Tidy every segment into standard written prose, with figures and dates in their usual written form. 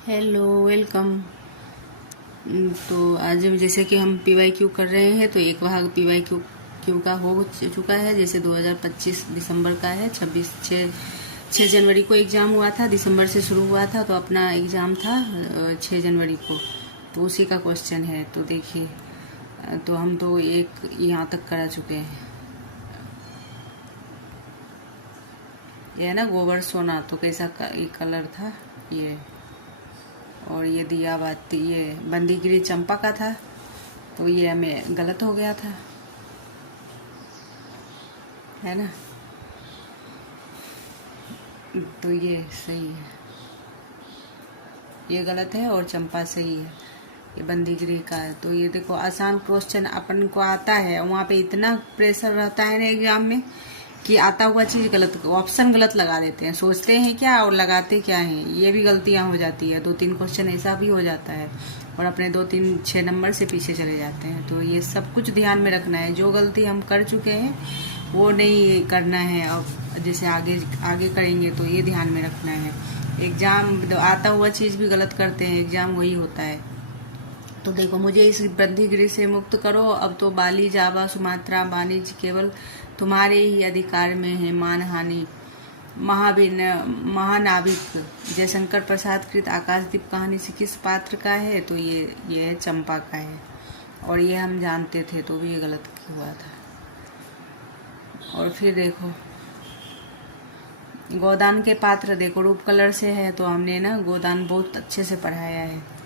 Hello welcome. तो आज जैसे कि हम पीवाईक्यू कर रहे हैं, तो एक भाग पीवाईक्यू क्यू का हो चुका है। जैसे 2025 दिसंबर का है, 6 जनवरी को एग्ज़ाम हुआ था, दिसंबर से शुरू हुआ था, तो अपना एग्ज़ाम था 6 जनवरी को। तो उसी का क्वेश्चन है। तो देखिए, तो हम तो एक यहाँ तक करा चुके हैं। ये है ना गोबर सोना, तो कैसा कलर था ये। और ये दिया बाती, ये बंदीगिरी चंपा का था, तो ये हमें गलत हो गया था, है ना। तो ये सही है, ये गलत है और चंपा सही है। ये बंदीगिरी का है। तो ये देखो, आसान क्वेश्चन अपन को आता है, वहाँ पे इतना प्रेशर रहता है ना एग्जाम में कि आता हुआ चीज़ गलत, ऑप्शन गलत लगा देते हैं। सोचते हैं क्या और लगाते क्या हैं, ये भी गलतियाँ हो जाती है। 2-3 क्वेश्चन ऐसा भी हो जाता है और अपने 2-3-6 नंबर से पीछे चले जाते हैं। तो ये सब कुछ ध्यान में रखना है। जो गलती हम कर चुके हैं वो नहीं करना है। अब जैसे आगे आगे करेंगे तो ये ध्यान में रखना है। एग्ज़ाम आता हुआ चीज़ भी गलत करते हैं, एग्ज़ाम वही होता है। तो देखो, मुझे इस बंदीगिरी से मुक्त करो, अब तो बाली जावा सुमात्रा वाणिज्य केवल तुम्हारे ही अधिकार में है। मानहानि महानाविक जयशंकर प्रसाद कृत आकाशदीप कहानी से किस पात्र का है? तो ये चंपा का है, और ये हम जानते थे, तो भी ये गलत हुआ था। और फिर देखो, गोदान के पात्र देखो रूप कलर से है, तो हमने ना गोदान बहुत अच्छे से पढ़ाया है।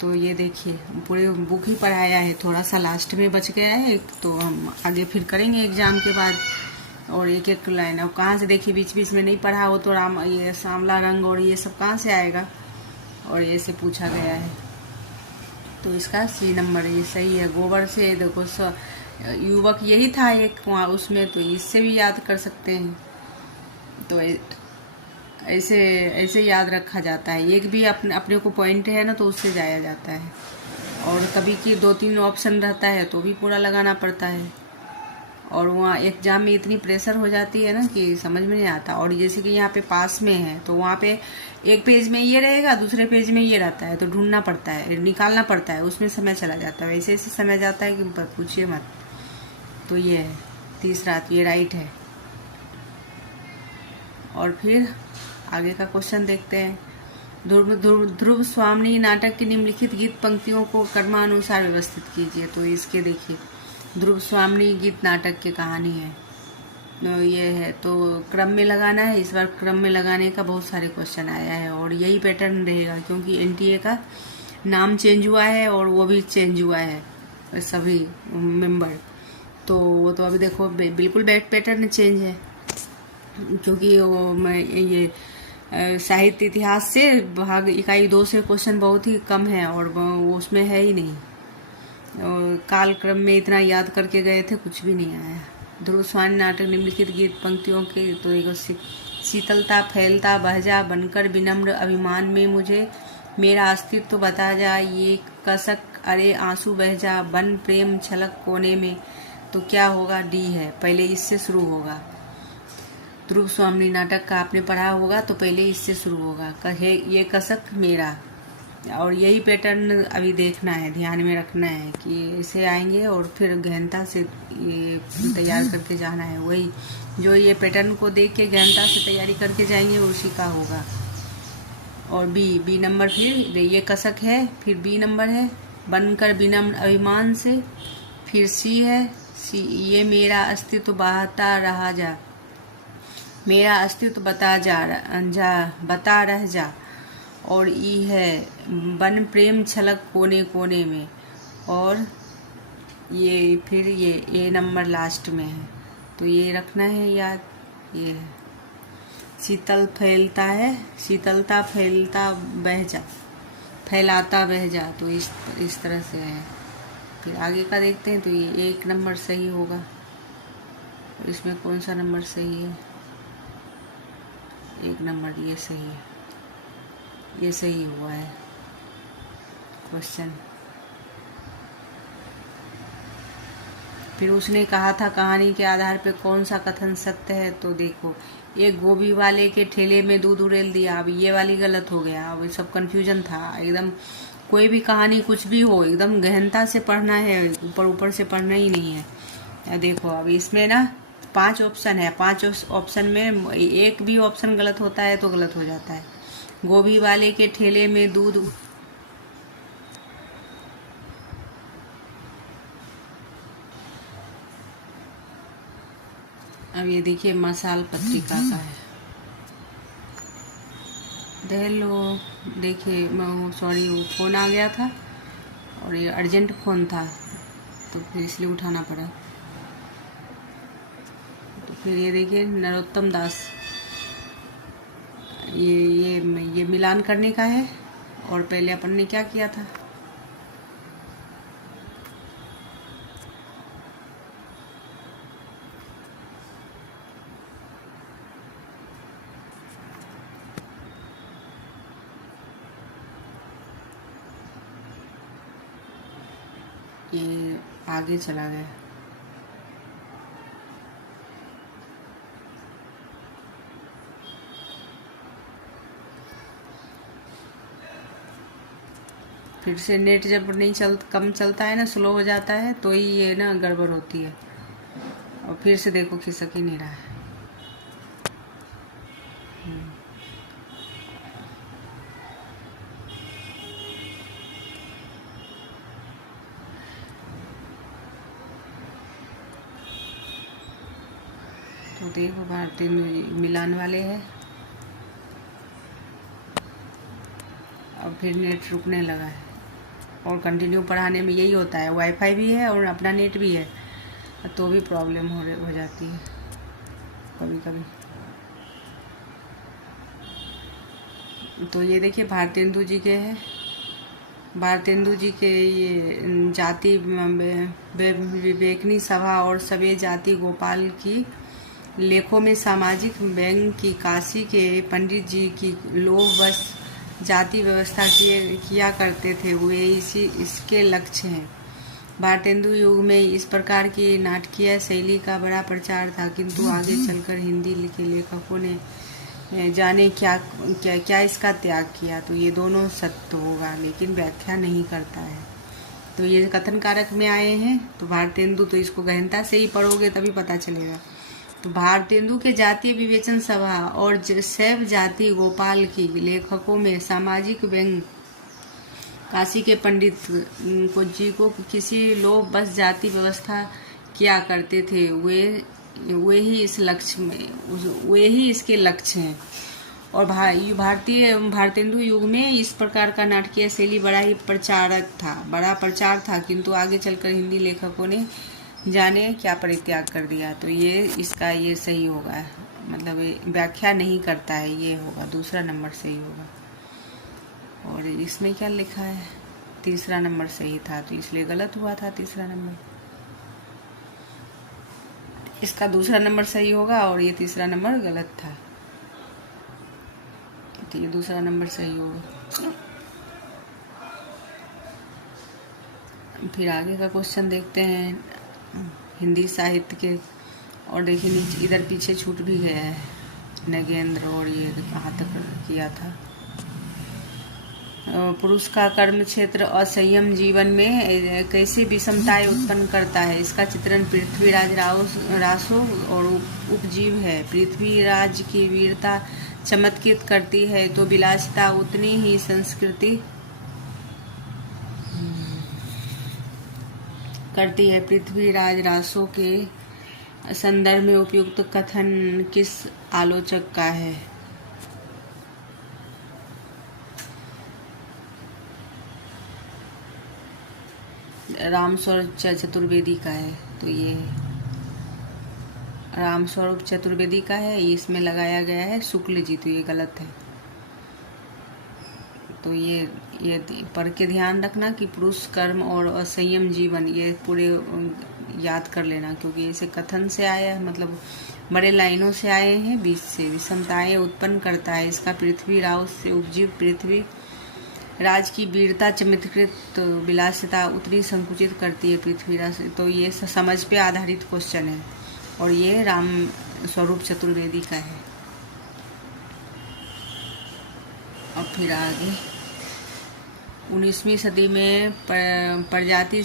तो ये देखिए, पूरे बुक ही पढ़ाया है, थोड़ा सा लास्ट में बच गया है, तो हम आगे फिर करेंगे एग्जाम के बाद। और एक एक लाइन अब कहाँ से देखिए, बीच बीच में नहीं पढ़ा हो तो राम ये सांवला रंग और ये सब कहाँ से आएगा। और ये से पूछा गया है, तो इसका सी नंबर ये सही है। गोबर से देखो, युवक यही था एक वहाँ उसमें, तो इससे भी याद कर सकते हैं। तो ऐसे ऐसे याद रखा जाता है। एक भी अपने को पॉइंट है ना, तो उससे जाया जाता है। और कभी की 2-3 ऑप्शन रहता है तो भी पूरा लगाना पड़ता है। और वहाँ एग्जाम में इतनी प्रेशर हो जाती है ना कि समझ में नहीं आता। और जैसे कि यहाँ पे पास में है, तो वहाँ पे एक पेज में ये रहेगा, दूसरे पेज में ये रहता है, तो ढूंढना पड़ता है, निकालना पड़ता है, उसमें समय चला जाता है। ऐसे ऐसे समय जाता है कि पूछिए मत। तो ये है तीसरा, ये राइट है। और फिर आगे का क्वेश्चन देखते हैं। ध्रुव स्वामिनी नाटक की निम्नलिखित गीत पंक्तियों को क्रमानुसार व्यवस्थित कीजिए। तो इसके देखिए, ध्रुव स्वामिनी गीत नाटक की कहानी है, तो ये है, तो क्रम में लगाना है। इस बार क्रम में लगाने का बहुत सारे क्वेश्चन आया है, और यही पैटर्न रहेगा, क्योंकि एनटीए का नाम चेंज हुआ है और वो भी चेंज हुआ है सभी मेंबर। तो वो तो अभी देखो बिल्कुल बैक पैटर्न चेंज है, क्योंकि वो ये साहित्य इतिहास से भाग इकाई 2 से क्वेश्चन बहुत ही कम है, और वो उसमें है ही नहीं। और काल क्रम में इतना याद करके गए थे, कुछ भी नहीं आया। ध्रुव स्वामी नाटक निम्नलिखित गीत पंक्तियों के, तो एक शीतलता फैलता बह जा, बनकर विनम्र अभिमान में मुझे मेरा अस्तित्व बता जा, ये कसक अरे आंसू बह जा, बन प्रेम छलक कोने में। तो क्या होगा? डी है, पहले इससे शुरू होगा। ध्रुव स्वामिनी नाटक का आपने पढ़ा होगा, तो पहले इससे शुरू होगा, कहे ये कसक मेरा। और यही पैटर्न अभी देखना है, ध्यान में रखना है कि ऐसे आएंगे, और फिर गहनता से ये तैयार करके जाना है। वही जो ये पैटर्न को देख के गहनता से तैयारी करके जाएंगे, उसी का होगा। और बी नंबर, फिर ये कसक है, फिर बी नंबर है बनकर विनम्र अभिमान से, फिर सी है, सी ये मेरा अस्तित्व बता रहा जा, मेरा अस्तित्व बता बता रह जा। और ई है बन प्रेम छलक कोने कोने में। और ये फिर ये ए नंबर लास्ट में है, तो ये रखना है याद। ये शीतल फैलता है, शीतलता फैलता बह जा, फैलाता बह जा, तो इस तरह से है। फिर आगे का देखते हैं, तो ये 1 नंबर सही होगा। इसमें कौन सा नंबर सही है? 1 नंबर ये सही है, ये सही हुआ है क्वेश्चन। फिर उसने कहा था कहानी के आधार पे कौन सा कथन सत्य है, तो देखो एक गोभी वाले के ठेले में दूध उड़ेल दिया, अब ये वाली गलत हो गया। अब सब कंफ्यूजन था एकदम। कोई भी कहानी कुछ भी हो एकदम गहनता से पढ़ना है, ऊपर ऊपर से पढ़ना ही नहीं है। देखो अब इसमें ना 5 ऑप्शन है, 5 ऑप्शन में एक भी ऑप्शन गलत होता है तो गलत हो जाता है। गोभी वाले के ठेले में दूध, अब ये देखिए मसाल पत्रिका का है। हेलो, देखिए सॉरी वो फ़ोन आ गया था और ये अर्जेंट फ़ोन था तो फिर इसलिए उठाना पड़ा। तो फिर ये देखिए नरोत्तम दास, ये मिलान करने का है। और पहले अपन ने क्या किया था, ये आगे चला गया। फिर से नेट जब नहीं कम चलता है ना, स्लो हो जाता है तो ही ये ना गड़बड़ होती है। और फिर से देखो खिसक ही नहीं रहा है। तो देखो भारतीय मिलान वाले है। अब फिर नेट रुकने लगा है और कंटिन्यू पढ़ाने में यही होता है, वाईफाई भी है और अपना नेट भी है तो भी प्रॉब्लम हो जाती है कभी कभी। तो ये देखिए भारतेंदु जी के हैं, भारतेंदु जी के ये जाति विवेकनी सभा और सभ्य जाति गोपाल की लेखों में सामाजिक व्यंग की काशी के पंडित जी की लोग बस जाति व्यवस्था किया करते थे, वे इसके लक्ष्य हैं। भारतेंदु युग में इस प्रकार की नाटकीय शैली का बड़ा प्रचार था, किंतु आगे चलकर हिंदी के लेखकों ने जाने क्या इसका त्याग किया। तो ये दोनों सत्य होगा लेकिन व्याख्या नहीं करता है। तो ये कथन कारक में आए हैं। तो भारतेंदु, तो इसको गहनता से ही पढ़ोगे तभी पता चलेगा। तो भारतेंदु के जातीय विवेचन सभा और शैव जाति गोपाल की लेखकों में सामाजिक व्यंग काशी के पंडित को जी को किसी लोग बस जाति व्यवस्था किया करते थे, वे ही इसके लक्ष्य हैं। और भारतेंदु युग में इस प्रकार का नाटकीय शैली बड़ा प्रचार था, किंतु आगे चलकर हिंदी लेखकों ने जाने क्या परित्याग कर दिया। तो ये इसका ये सही होगा, मतलब ये व्याख्या नहीं करता है, ये होगा दूसरा नंबर सही होगा। और इसमें क्या लिखा है, तीसरा नंबर सही था तो इसलिए गलत हुआ था तीसरा नंबर। इसका दूसरा नंबर सही होगा और ये तीसरा नंबर गलत था, तो ये दूसरा नंबर सही होगा। फिर आगे का क्वेश्चन देखते हैं हिंदी साहित्य के। और देखिए नीचे इधर पीछे छूट भी गया है नगेंद्र, और ये कहाँ तक किया था। पुरुष का कर्म क्षेत्र असंयम जीवन में कैसे विषमताएं उत्पन्न करता है, इसका चित्रण पृथ्वीराज रासो और उपजीव है। पृथ्वीराज की वीरता चमत्कृत करती है तो विलासिता उतनी ही संस्कृति करती है। पृथ्वीराज रासो के संदर्भ में उपयुक्त कथन किस आलोचक का है? रामस्वरूप चतुर्वेदी का है। तो ये रामस्वरूप चतुर्वेदी का है, इसमें लगाया गया है शुक्ल जी, तो ये गलत है। तो ये पढ़ के ध्यान रखना कि पुरुष कर्म और असंयम जीवन, ये पूरे याद कर लेना, क्योंकि इसे कथन से आया है, मतलब बड़े लाइनों से आए हैं, बीच से विषमताएं उत्पन्न करता है। इसका पृथ्वी राव से उपजीव पृथ्वी राज की वीरता चमत्कृत विलासिता उतनी संकुचित करती है पृथ्वीराज से। तो ये समझ पे आधारित क्वेश्चन है और ये राम स्वरूप चतुर्वेदी का है। और फिर आगे 19वीं सदी में प्रजाति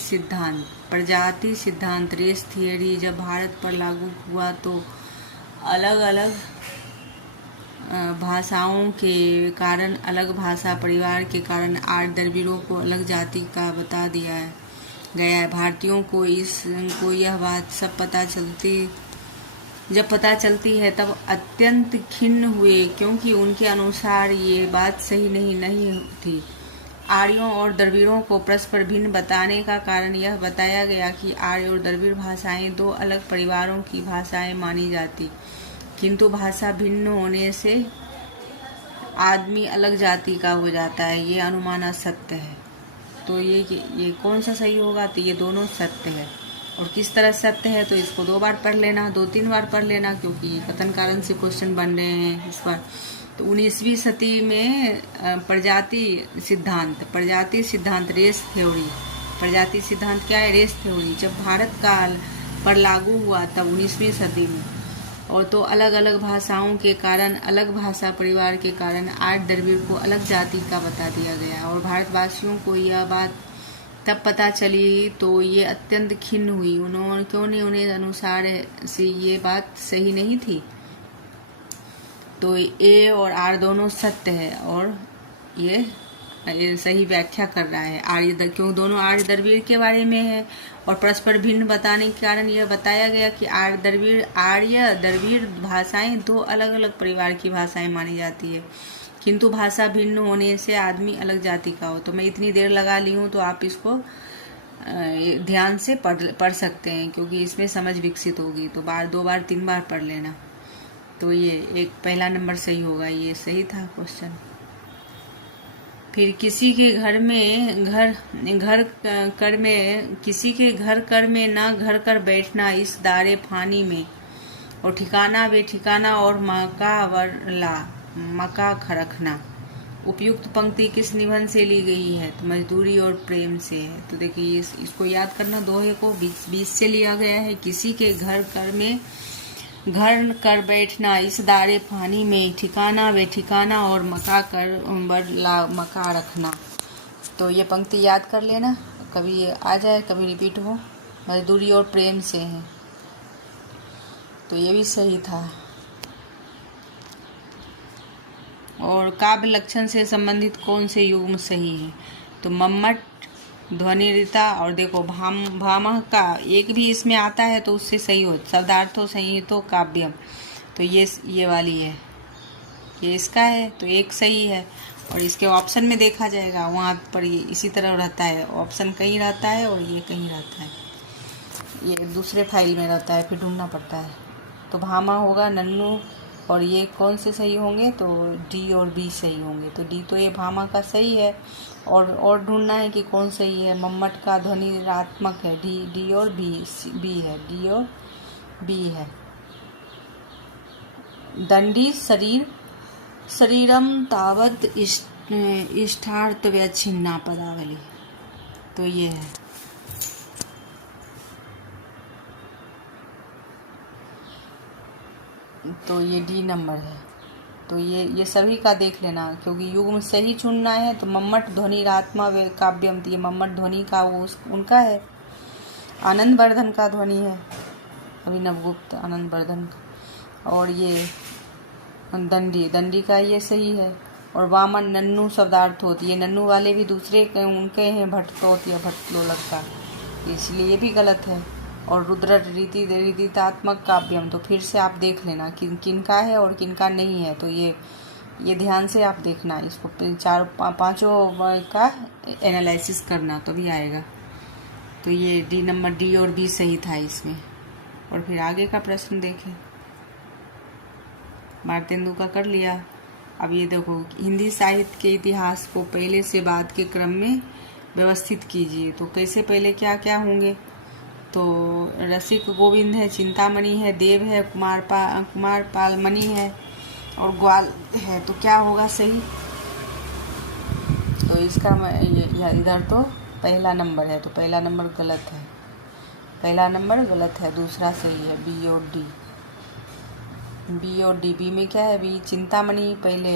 सिद्धांत रेस थियरी जब भारत पर लागू हुआ तो अलग अलग भाषाओं के कारण, अलग भाषा परिवार के कारण 8 दरबारों को अलग जाति का बता दिया गया है। भारतीयों को यह बात जब पता चलती है तब अत्यंत खिन्न हुए, क्योंकि उनके अनुसार ये बात सही नहीं थी। आर्यों और द्रविड़ों को परस्पर भिन्न बताने का कारण यह बताया गया कि आर्य और द्रविड़ भाषाएं 2 अलग परिवारों की भाषाएं मानी जाती, किंतु भाषा भिन्न होने से आदमी अलग जाति का हो जाता है। ये अनुमान असत्य है। तो ये कौन सा सही होगा? तो ये दोनों सत्य है। और किस तरह सत्य है तो इसको 2 बार पढ़ लेना, 2-3 बार पढ़ लेना, क्योंकि कथन कारण से क्वेश्चन बन रहे हैं इस बार। तो 19वीं सदी में प्रजाति सिद्धांत रेस थ्योरी, प्रजाति सिद्धांत क्या है? रेस थ्योरी जब भारत काल पर लागू हुआ तब 19वीं सदी में, और तो अलग अलग भाषाओं के कारण, अलग भाषा परिवार के कारण 8 द्रविड़ को अलग जाति का बता दिया गया। और भारतवासियों को यह बात तब पता चली तो ये अत्यंत खिन्न हुई, उन्हें अनुसार से ये बात सही नहीं थी। तो ए और आर दोनों सत्य है और ये सही व्याख्या कर रहा है। क्यों दोनों आर्य द्रविड़ के बारे में है और परस्पर भिन्न बताने के कारण यह बताया गया कि आर्य द्रविड़ भाषाएं 2 अलग अलग परिवार की भाषाएं मानी जाती है, किंतु भाषा भिन्न होने से आदमी अलग जाति का हो। तो मैं इतनी देर लगा ली हूँ, तो आप इसको ध्यान से पढ़ सकते हैं, क्योंकि इसमें समझ विकसित होगी। तो 2 बार 3 बार पढ़ लेना। तो ये पहला नंबर सही होगा, ये सही था क्वेश्चन। फिर किसी के घर कर में ना घर कर बैठना इस दारे फानी में, और ठिकाना बेठिकाना और मका रखना। उपयुक्त पंक्ति किस निबंध से ली गई है? तो मजदूरी और प्रेम से है। तो देखिए इसको याद करना, दोहे को 20 से लिया गया है। किसी के घर कर बैठना इस दारे फानी में, ठिकाना बेठिकाना और मका रखना। तो ये पंक्ति याद कर लेना, कभी आ जाए कभी रिपीट हो। मजदूरी और प्रेम से है, तो ये भी सही था। और काव्य लक्षण से संबंधित कौन से युग्म सही है? तो मम्मट, ध्वनिरिता और देखो भामह का एक भी इसमें आता है तो उससे सही हो। शब्दार्थों संहितो काव्यम, तो ये वाली है, ये इसका है, तो एक सही है। और इसके ऑप्शन में देखा जाएगा वहाँ पर ये इसी तरह रहता है, ऑप्शन कहीं रहता है और ये कहीं रहता है, ये दूसरे फाइल में रहता है, फिर ढूंढना पड़ता है। तो भामा होगा नन्नू, और ये कौन से सही होंगे? तो डी और बी सही होंगे। तो डी तो ये भामा का सही है, और ढूंढना है कि कौन सही है। मम्मट का ध्वनिरात्मक है, डी और बी है, डी और बी है। दंडी शरीरम तावत इष्टार्थ व्याच्छिन्ना पदावली, तो ये है। तो ये डी नंबर है। तो ये सभी का देख लेना, क्योंकि युग्म सही चुनना है। तो मम्मट ध्वनिरात्मा व काव्यम, तो ये मम्मट ध्वनि का वो उनका है। आनंद वर्धन का ध्वनि है, अभिनव गुप्त आनंद वर्धन का। और ये दंडी का ये सही है। और वामन नन्नू शब्दार्थ होती है, नन्नू वाले भी दूसरे उनके हैं, भट्टोत या भट्टलोलक का, इसलिए ये भी गलत है। और रुद्र रीतितात्मक काव्यम, तो फिर से आप देख लेना किनका है और किनका नहीं है। तो ये ध्यान से आप देखना, इसको 4-5 का एनालिसिस करना तो भी आएगा। तो ये डी नंबर, डी और बी सही था इसमें। और फिर आगे का प्रश्न देखें, मार्तेंदु का कर लिया। अब ये देखो, हिंदी साहित्य के इतिहास को पहले से बाद के क्रम में व्यवस्थित कीजिए। तो कैसे पहले क्या क्या होंगे? तो रसिक गोविंद है, चिंतामणि है, देव है, कुमार पालमणि है और ग्वाल है। तो क्या होगा सही? तो इसका इधर तो पहला नंबर है, तो पहला नंबर गलत है, पहला नंबर गलत है, दूसरा सही है बी और डी। बी और डी, बी में क्या है, बी चिंतामणि पहले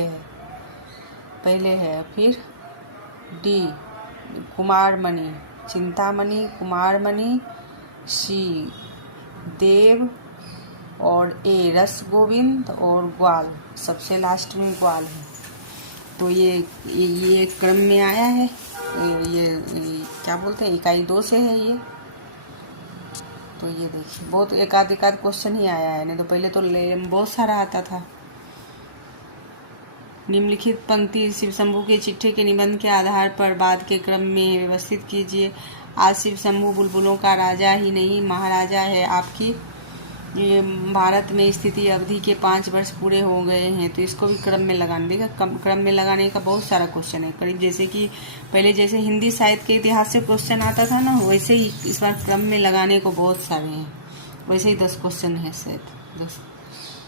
है, फिर डी कुमारमणि, चिंतामणि, कुमारमणि, सी देव, और ए रस गोविंद, और ग्वाल, सबसे लास्ट में ग्वाल है। तो ये क्रम में आया है, ये क्या बोलते हैं, इकाई 2 से है ये। तो ये देखिए बहुत एक आध क्वेश्चन ही आया है, नहीं तो पहले तो बहुत सारा आता था। निम्नलिखित पंक्ति शिव शंभू के चिट्ठे के निबंध के आधार पर बाद के क्रम में व्यवस्थित कीजिए। आज शिव शंभू बुलबुलों का राजा ही नहीं महाराजा है। आपकी भारत में स्थिति अवधि के 5 वर्ष पूरे हो गए हैं, तो इसको भी क्रम में लगाने देगा। क्रम में लगाने का बहुत सारा क्वेश्चन है, करीब जैसे कि पहले जैसे हिंदी साहित्य के इतिहास से क्वेश्चन आता था ना, वैसे ही इस बार क्रम में लगाने को बहुत सारे हैं। वैसे ही 10 क्वेश्चन है शायद 10।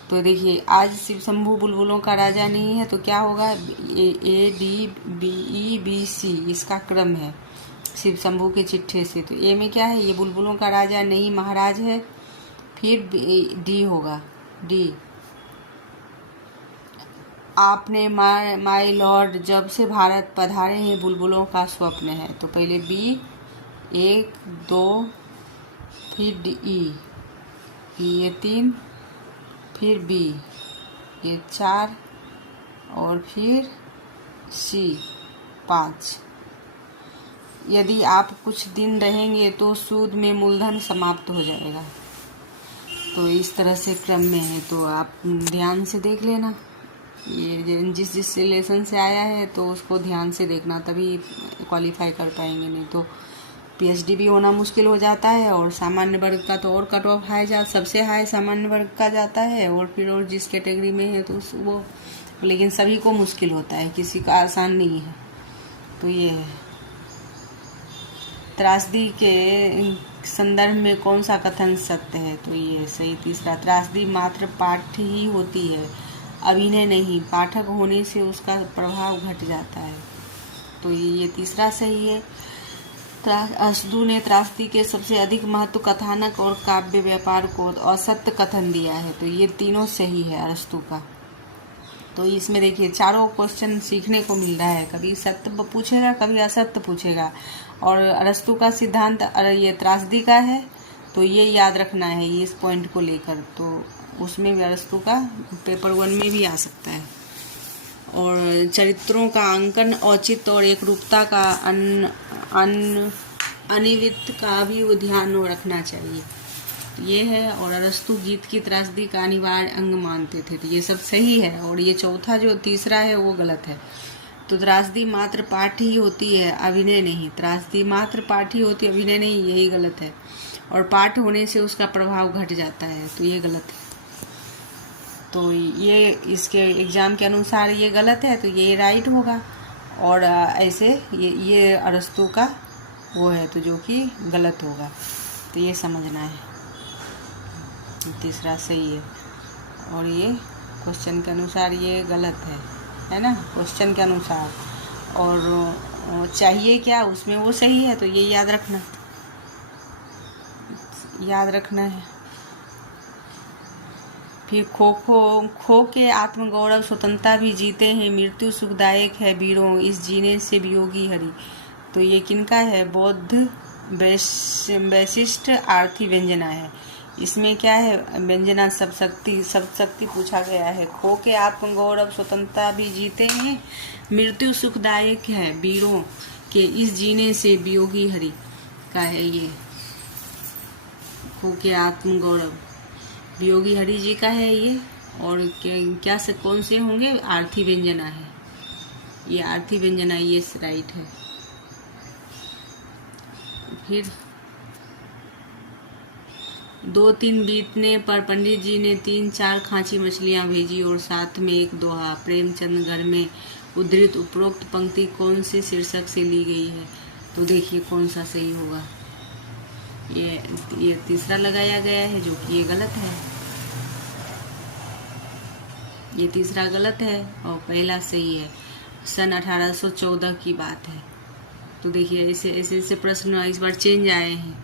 तो देखिए आज शिव शंभू बुलबुलों का राजा नहीं है, तो क्या होगा, A D B E B C इसका क्रम है शिव शंभू के चिट्ठे से। तो ए में क्या है, ये बुलबुलों का राजा नहीं महाराज है, फिर डी होगा, डी आपने माय लॉर्ड जब से भारत पधारे हैं बुलबुलों का स्वप्न है। तो पहले बी 1 2, फिर डी ये 3, फिर बी ये 4, और फिर सी 5। यदि आप कुछ दिन रहेंगे तो सूद में मूलधन समाप्त हो जाएगा। तो इस तरह से क्रम में है, तो आप ध्यान से देख लेना, ये जिस लेसन से आया है तो उसको ध्यान से देखना, तभी क्वालिफाई कर पाएंगे, नहीं तो पीएचडी भी होना मुश्किल हो जाता है। और सामान्य वर्ग का तो और कट ऑफ सबसे हाई सामान्य वर्ग का जाता है, और फिर और जिस कैटेगरी में है तो वो, लेकिन सभी को मुश्किल होता है, किसी का आसान नहीं है। तो ये है त्रासदी के संदर्भ में कौन सा कथन सत्य है, तो ये सही तीसरा। त्रासदी मात्र पाठ ही होती है, अभिनय नहीं, पाठक होने से उसका प्रभाव घट जाता है। तो ये तीसरा सही है। अरस्तू ने त्रासदी के सबसे अधिक महत्व कथानक और काव्य व्यापार को असत्य कथन दिया है, तो ये तीनों सही है अरस्तू का। तो इसमें देखिए चारों क्वेश्चन सीखने को मिल रहा है, कभी सत्य पूछेगा कभी असत्य पूछेगा। और अरस्तू का सिद्धांत ये त्रासदी का है, तो ये याद रखना है इस पॉइंट को लेकर। तो उसमें भी अरस्तू का पेपर 1 में भी आ सकता है। और चरित्रों का अंकन औचित्य और एक रूपता का अनिवित का भी वो ध्यान रखना चाहिए, तो ये है। और अरस्तू गीत की त्रासदी का अनिवार्य अंग मानते थे, तो ये सब सही है। और ये चौथा जो तीसरा है वो गलत है। तो त्रासदी मात्र पाठ ही होती है, अभिनय नहीं। त्रासदी मात्र पाठ ही होती है, अभिनय नहीं, यही गलत है। और पाठ होने से उसका प्रभाव घट जाता है, तो ये गलत है। तो ये इसके एग्जाम के अनुसार ये गलत है, तो ये राइट होगा। और ऐसे ये अरस्तू का वो है, तो जो कि गलत होगा। तो ये समझना है, तीसरा सही है। और ये क्वेश्चन के अनुसार ये गलत है ना, क्वेश्चन के अनुसार। और चाहिए क्या उसमें वो सही है, तो ये याद रखना है। फिर खो के आत्मगौरव स्वतंत्रता भी जीते हैं, मृत्यु सुखदायक है वीरों, इस जीने से वियोगी हरि। तो ये किनका है, बौद्ध वैशिष्ट आर्थी व्यंजना है। इसमें क्या है, व्यंजना सब शक्ति पूछा गया है। खो के आत्मगौरव स्वतंत्रता भी जीते हैं, मृत्यु सुखदायक है वीरों के, इस जीने से वियोगी हरि का है ये। खो के आत्मगौरव वियोगी हरि जी का है ये। और क्या से कौन से होंगे, आर्थी व्यंजना है ये, आर्थी व्यंजना ये राइट है। फिर 2-3 बीतने पर पंडित जी ने 3-4 खांची मछलियां भेजी और साथ में एक दोहा। प्रेमचंद घर में उद्धृत उपरोक्त पंक्ति कौन से शीर्षक से ली गई है, तो देखिए कौन सा सही होगा। ये तीसरा लगाया गया है, जो कि ये गलत है। ये तीसरा गलत है और पहला सही है। सन 1814 की बात है। तो देखिए ऐसे ऐसे ऐसे प्रश्न इस बार चेंज आए हैं,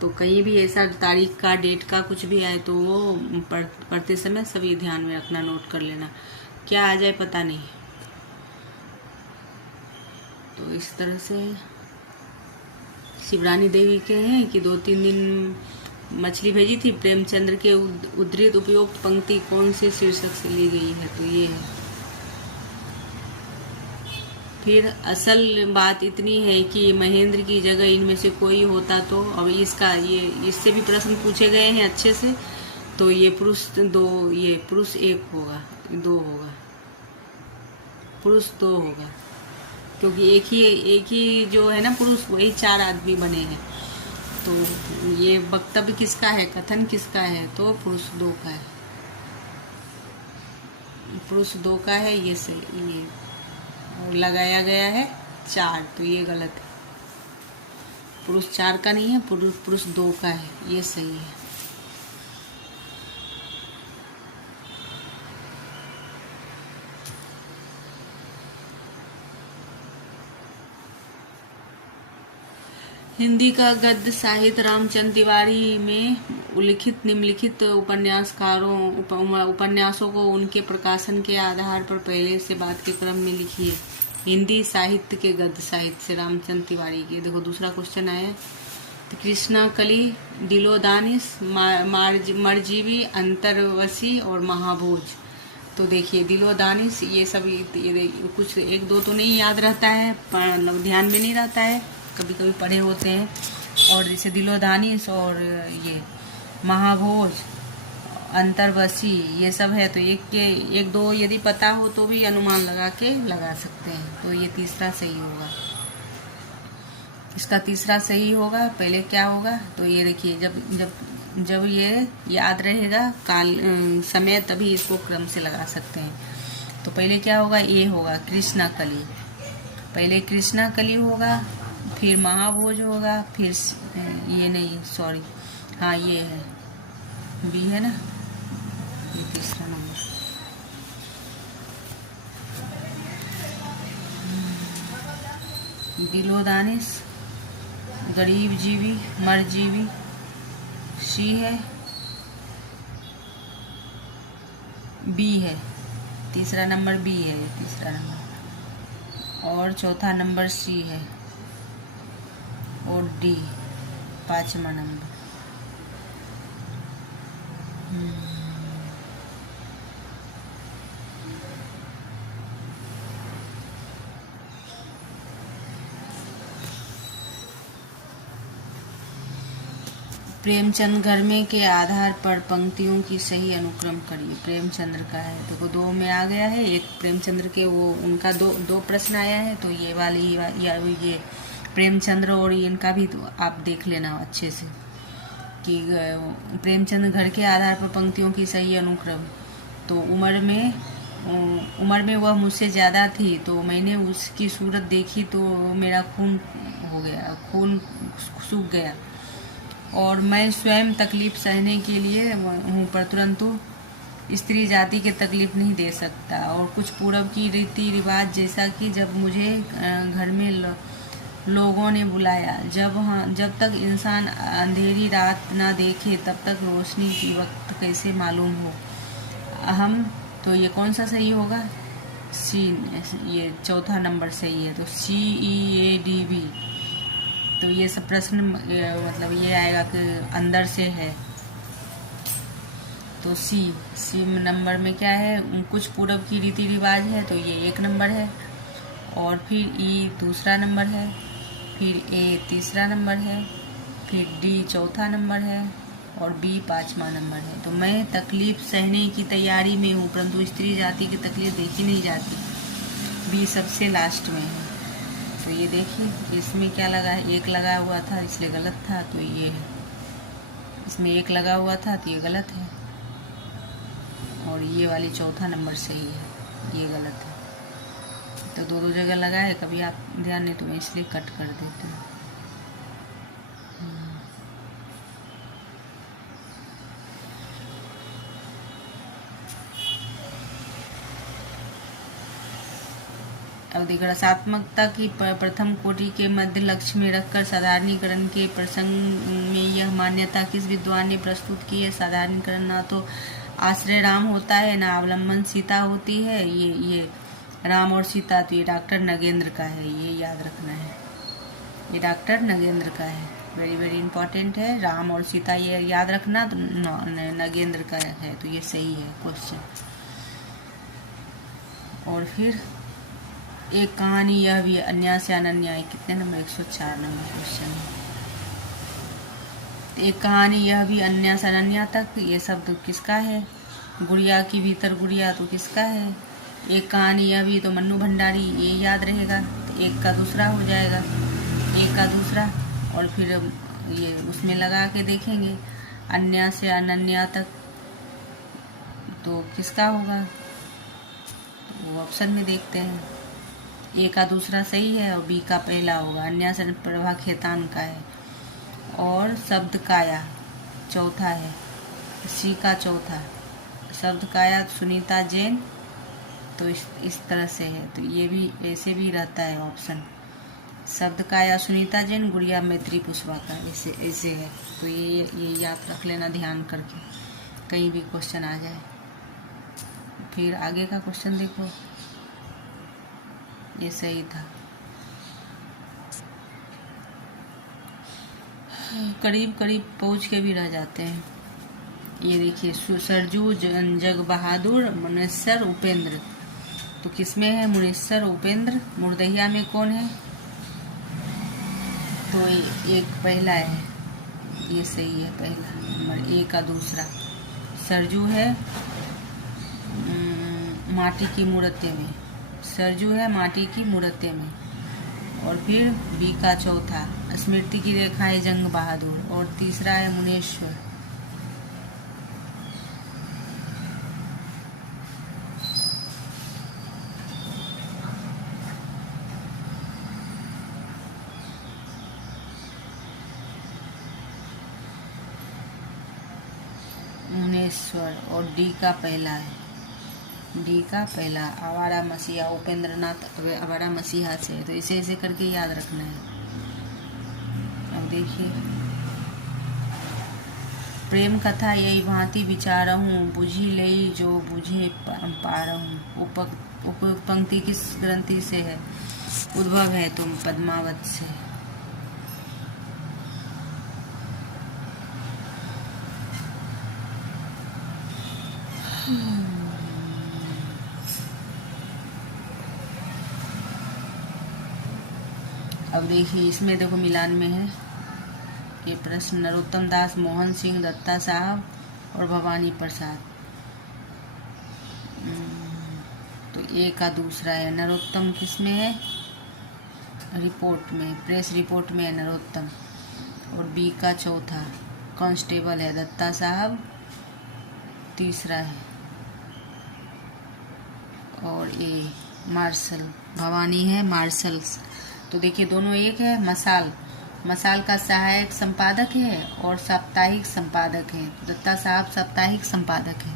तो कहीं भी ऐसा तारीख का डेट का कुछ भी आए तो वो पढ़ते समय सभी ध्यान में रखना, नोट कर लेना, क्या आ जाए पता नहीं। तो इस तरह से शिवरानी देवी के हैं कि 2-3 दिन मछली भेजी थी। प्रेमचंद्र के उद्धृत उपयुक्त पंक्ति कौन से शीर्षक से ली गई है, तो ये है। फिर असल बात इतनी है कि महेंद्र की जगह इनमें से कोई होता तो, अब इसका ये इससे भी प्रश्न पूछे गए हैं अच्छे से, तो ये पुरुष 2, ये पुरुष 1 होगा, 2 होगा, पुरुष 2 होगा, क्योंकि एक ही जो है ना पुरुष, वही 4 आदमी बने हैं। तो ये वक्तव्य किसका है, कथन किसका है, तो पुरुष 2 का है, पुरुष 2 का है, ये सही। ये और लगाया गया है 4, तो ये गलत है, पुरुष 4 का नहीं है, पुरुष 2 का है, ये सही है। हिंदी का गद्य साहित्य रामचंद्र तिवारी में उल्लिखित निम्नलिखित उपन्यासों को उनके प्रकाशन के आधार पर पहले से बाद के क्रम में लिखिए। हिंदी साहित्य के गद्य साहित्य से रामचंद्र तिवारी के। देखो दूसरा क्वेश्चन आया, तो कृष्णा कली, दिलो दानिश, मरजीवी, अंतरवसी और महाभोज। तो देखिए दिलो दानिश ये सब ये कुछ 1-2 तो नहीं याद रहता है, मतलब ध्यान में नहीं रहता है, कभी कभी पढ़े होते हैं। और जैसे दिलो दानिश और ये महाभोज, अंतरवसी, ये सब है, तो 1-2 यदि पता हो तो भी अनुमान लगा सकते हैं। तो ये तीसरा सही होगा, इसका तीसरा सही होगा। पहले क्या होगा, तो ये देखिए जब ये याद रहेगा काल समय, तभी इसको क्रम से लगा सकते हैं। तो पहले क्या होगा, ये होगा कृष्णा कली, पहले कृष्णा कली होगा, फिर महाभोज होगा, फिर ये नहीं, सॉरी, हाँ ये है, बी है ना, ये तीसरा नंबर। दिलो दानिश, गरीब जीवी, मरजीवी, सी है, बी है, तीसरा नंबर बी है, ये तीसरा नंबर, और चौथा नंबर सी है, और डी 5वां नंबर। प्रेमचंद घर में के आधार पर पंक्तियों की सही अनुक्रम करिए। प्रेमचंद्र का है, तो वो 2 में आ गया है। एक प्रेमचंद्र के वो उनका दो प्रश्न आया है, तो ये वाली या ये प्रेमचंद्र और इनका भी तो आप देख लेना अच्छे से कि प्रेमचंद घर के आधार पर पंक्तियों की सही अनुक्रम। तो उम्र में वह मुझसे ज़्यादा थी, तो मैंने उसकी सूरत देखी तो मेरा खून सूख गया, और मैं स्वयं तकलीफ सहने के लिए हूँ, पर तुरंत स्त्री जाति के तकलीफ नहीं दे सकता। और कुछ पूर्व की रीति रिवाज, जैसा कि जब मुझे घर में लोगों ने बुलाया, जब तक इंसान अंधेरी रात ना देखे तब तक रोशनी की वक्त कैसे मालूम हो। अहम, तो ये कौन सा सही होगा, सी, ये चौथा नंबर सही है, तो CEADB। तो ये सब प्रश्न मतलब ये आएगा कि अंदर से है, तो सी नंबर में क्या है, कुछ पूर्व की रीति रिवाज है, तो ये 1 नंबर है, और फिर E दूसरा नंबर है, फिर A तीसरा नंबर है, फिर D चौथा नंबर है, और B 5वां नंबर है। तो मैं तकलीफ सहने की तैयारी में हूँ, परंतु स्त्री जाति की तकलीफ देखी नहीं जाती, B सबसे लास्ट में है। तो ये देखिए इसमें क्या लगा है, 1 लगा हुआ था इसलिए गलत था, तो ये है, इसमें 1 लगा हुआ था तो ये गलत है, और ये वाली चौथा नंबर सही है, ये गलत है। तो 2 जगह लगा है, कभी आप ध्यान नहीं तो मैं इसलिए कट कर देती हूँ। अब देखिए रसात्मकता की प्रथम कोटि के मध्य लक्ष्य में रखकर साधारणीकरण के प्रसंग में यह मान्यता किस विद्वान ने प्रस्तुत की है? साधारणीकरण ना तो आश्रय राम होता है ना अवलंबन सीता होती है। ये राम और सीता तो ये डॉक्टर नगेंद्र का है, ये याद रखना है, ये डॉक्टर नगेंद्र का है। वेरी वेरी इंपॉर्टेंट है, राम और सीता ये याद रखना। तो नगेंद्र का है, तो ये सही है क्वेश्चन। और फिर एक कहानी यह भी अन्य से अनन्या है, कितने नंबर? 104 नंबर क्वेश्चन है। एक कहानी यह भी अन्य से अनन्या तक, ये शब्द किसका है? गुड़िया की भीतर गुड़िया तो किसका है? एक कहानी यह भी तो मन्नू भंडारी, ये याद रहेगा। तो एक का दूसरा हो जाएगा, एक का दूसरा, और फिर ये उसमें लगा के देखेंगे अन्य से अनन्या तक तो किसका होगा, तो वो ऑप्शन में देखते हैं। ए का दूसरा सही है और बी का पहला होगा। अन्य से प्रभा खेतान का है और शब्द काया चौथा है, सी का चौथा। शब्द काया सुनीता जैन, तो इस तरह से है, तो ये भी ऐसे भी रहता है ऑप्शन। शब्द काया सुनीता जैन, गुड़िया मैत्री पुष्पा का, ऐसे है। तो ये याद रख लेना ध्यान करके, कहीं भी क्वेश्चन आ जाए। फिर आगे का क्वेश्चन देखो, ये सही था। करीब करीब पहुंच के भी रह जाते हैं। ये देखिए सरजू जग बहादुर मुनेश्वर उपेंद्र, तो किसमें है मुनेश्वर उपेंद्र? मुर्दहिया में कौन है? तो एक पहला है, ये सही है पहला नंबर, ए का दूसरा। सरजू है माटी की मूर्ति में, सरजू है माटी की मूर्ति में। और फिर बी का चौथा स्मृति की रेखा है जंग बहादुर, और तीसरा है मुनेश्वर। मुनेश्वर, और डी का पहला है, डी का पहला आवारा मसीहा, उपेंद्र नाथ आवारा मसीहा से है। तो इसे ऐसे करके याद रखना है। अब देखिए प्रेम कथा यही भांति विचारहूँ, बुझी लई जो बुझे पारहूँ। उप पंक्ति किस ग्रंथि से है? उद्भव है तुम पद्मावत से। अब देखिए इसमें देखो मिलान में है ये प्रश्न। नरोत्तम दास, मोहन सिंह, दत्ता साहब और भवानी प्रसाद, तो ए का दूसरा है। नरोत्तम किसमें है? रिपोर्ट में, प्रेस रिपोर्ट में है नरोत्तम। और बी का चौथा कांस्टेबल है, दत्ता साहब तीसरा है। और ए मार्शल, भवानी है मार्शल। तो देखिए दोनों एक है। मसाल का सहायक संपादक है और साप्ताहिक संपादक है। दत्ता साहब साप्ताहिक संपादक है,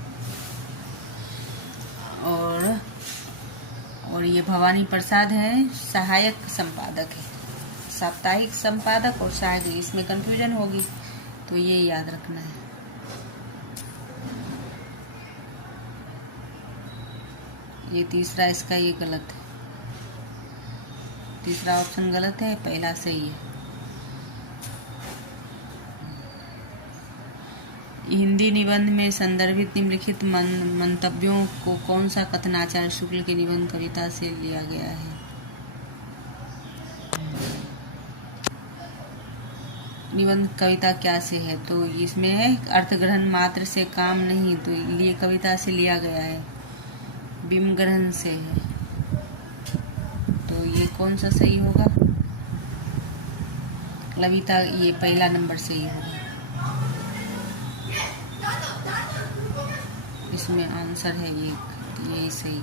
और ये भवानी प्रसाद है सहायक संपादक है। साप्ताहिक संपादक और सहायक, इसमें कंफ्यूजन होगी, तो ये याद रखना है। ये तीसरा इसका ये गलत है, तीसरा ऑप्शन गलत है, पहला सही है। हिंदी निबंध में संदर्भित निम्नलिखित मंतव्यों को कौन सा कथन आचार्य शुक्ल के निबंध कविता से लिया गया है? निबंध कविता क्या से है? तो इसमें है अर्थग्रहण मात्र से काम नहीं, तो ये कविता से लिया गया है, बिंब ग्रहण से है। तो ये कौन सा सही होगा? कविता ये पहला नंबर सही होगा, इसमें आंसर है ये, यही सही है।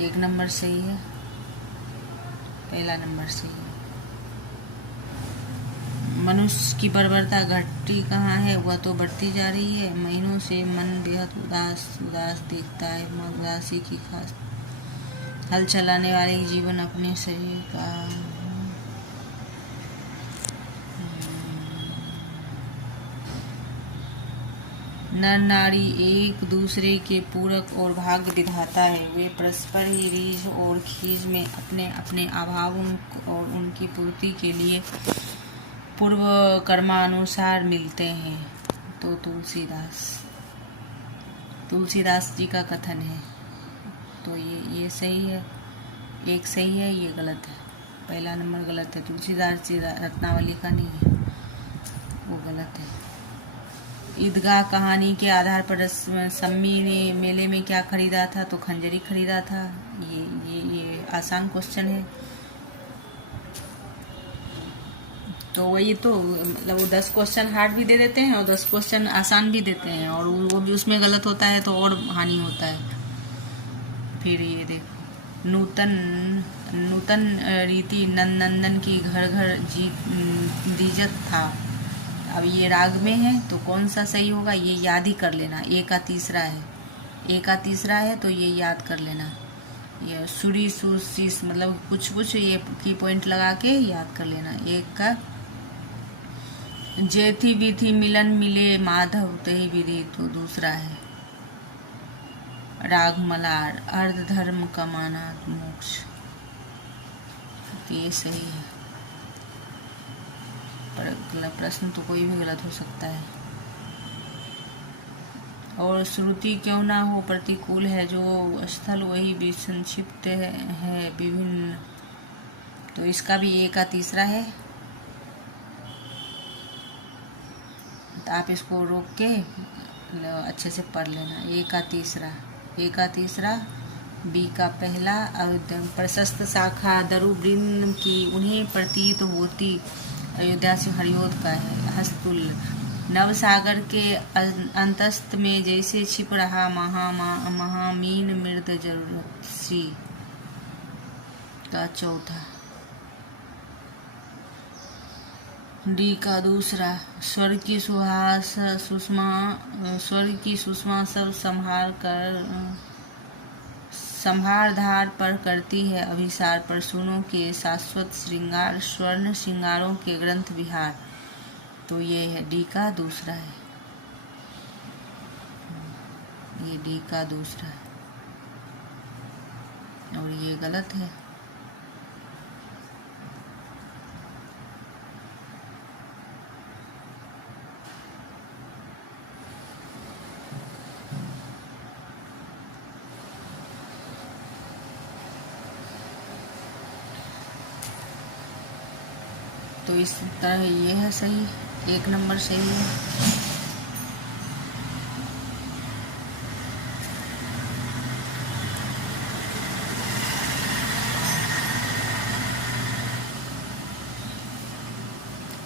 एक नंबर सही है, पहला नंबर सही है। मनुष्य की बर्बरता घटती कहाँ है, वह तो बढ़ती जा रही है। महीनों से मन बेहद उदास उदास दिखता है। उदासी की खास हल चलाने वाले जीवन अपने शरीर का नर नारी एक दूसरे के पूरक और भाग्य विधाता है। वे परस्पर ही रीझ और खींच में अपने अपने अभावों और उनकी पूर्ति के लिए पूर्व कर्मानुसार मिलते हैं। तो तुलसीदास जी का कथन है। तो ये सही है, एक सही है, ये गलत है। पहला नंबर गलत है, तुलसीदास जी रत्नावली का नहीं है, वो गलत है। ईदगाह कहानी के आधार पर सम्मी ने मेले में क्या खरीदा था, तो खंजरी खरीदा था। ये आसान क्वेश्चन है। तो वही तो मतलब वो 10 क्वेश्चन हार्ड भी दे देते हैं और 10 क्वेश्चन आसान भी देते हैं, और वो भी उसमें गलत होता है तो और हानि होता है। फिर ये देखो, नूतन रीति नंदन की घर घर दीजत था। अब ये राग में है तो कौन सा सही होगा, ये याद ही कर लेना। ए का तीसरा है तो ये याद कर लेना। ये सुरी सुशीस मतलब कुछ ये की पॉइंट लगा के याद कर लेना। एक का जेथी बीथी मिलन मिले माधव तही विधि, तो दूसरा है राग मलार अर्ध धर्म कमाना मोक्ष, तो ये सही है। पर प्रश्न तो कोई भी गलत हो सकता है। और श्रुति क्यों ना हो प्रतिकूल है, जो स्थल वही भी संक्षिप्त है विभिन्न, तो इसका भी ए का तीसरा है। तो आप इसको रोक के अच्छे से पढ़ लेना। ए का तीसरा, बी का पहला। प्रशस्त शाखा दरुवृंद की उन्हें प्रतीत होती अयोध्या से हरियोध का है। हस्तुल नव सागर के अंतस्थ में जैसे छिप रहा महामीन मृद जरूरत सी का चौथा। डी का दूसरा, स्वर्ग की सुषमा सब संभार धार पर करती है अभिसार, पर सुनो के शाश्वत श्रृंगार स्वर्ण श्रृंगारों के ग्रंथ विहार, तो ये है डी का दूसरा है। ये डी का दूसरा है और ये गलत है। तो इस तरह ये है सही, एक नंबर सही है।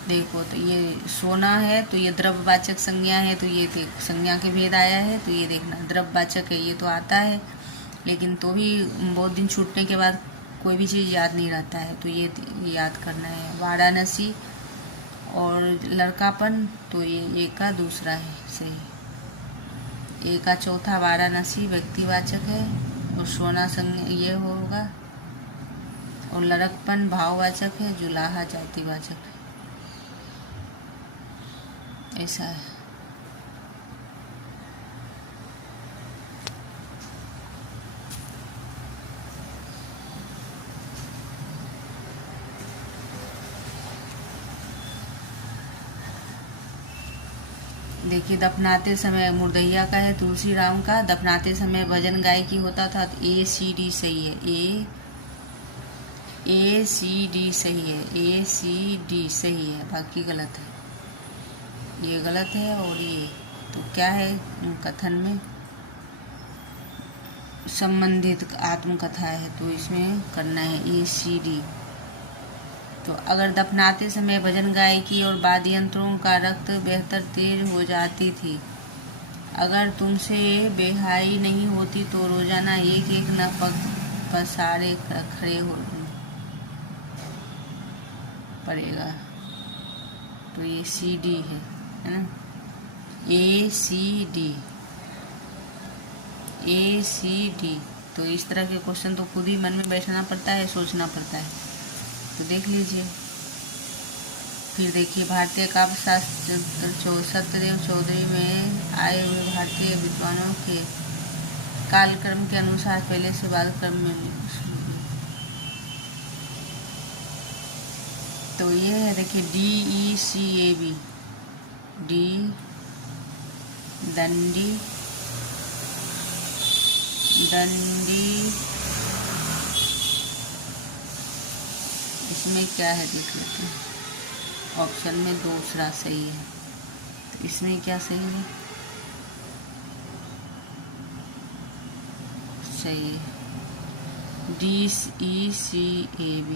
देखो तो ये सोना है तो ये द्रव्यवाचक संज्ञा है, तो ये देख संज्ञा के भेद आया है, तो ये देखना द्रव्यवाचक है, ये तो आता है लेकिन तो भी बहुत दिन छूटने के बाद कोई भी चीज़ याद नहीं रहता है, तो ये याद करना है। वाराणसी और लड़कापन, तो ये ए का दूसरा है सही। ए का चौथा वाराणसी व्यक्तिवाचक है और सोना संज्ञा ये होगा, और लड़कपन भाववाचक है, जुलाहा जातिवाचक है, ऐसा है। देखिए दफनाते समय मुर्दैया का है, तुलसी राम का। दफनाते समय भजन गाय की होता था, तो ए सी डी सही है। ए सी डी सही है, ए सी डी सही है, बाकी गलत है। ये गलत है और ये तो क्या है कथन में संबंधित आत्मकथा है, तो इसमें करना है ए सी डी। तो अगर दफनाते समय भजन गायकी और वाद्य यंत्रों का रक्त बेहतर तेज हो जाती थी, अगर तुमसे बेहाई नहीं होती तो रोजाना एक एक न पसारे खड़े हो पड़ेगा, तो तो ये सी डी है ना, ACD, ACD। तो इस तरह के क्वेश्चन तो खुद ही मन में बैठना पड़ता है, सोचना पड़ता है। तो देख लीजिए। फिर देखिए, भारतीय काव्य शास्त्र सत्यदेव चौधरी में आए हुए भारतीय विद्वानों के कालक्रम के अनुसार पहले से बाद क्रम में। तो ये है, देखिए, DECAB, डी दंडी, इसमें क्या है देख लेते हैं। ऑप्शन में दूसरा सही है, तो इसमें क्या सही है? सही है, DECAB।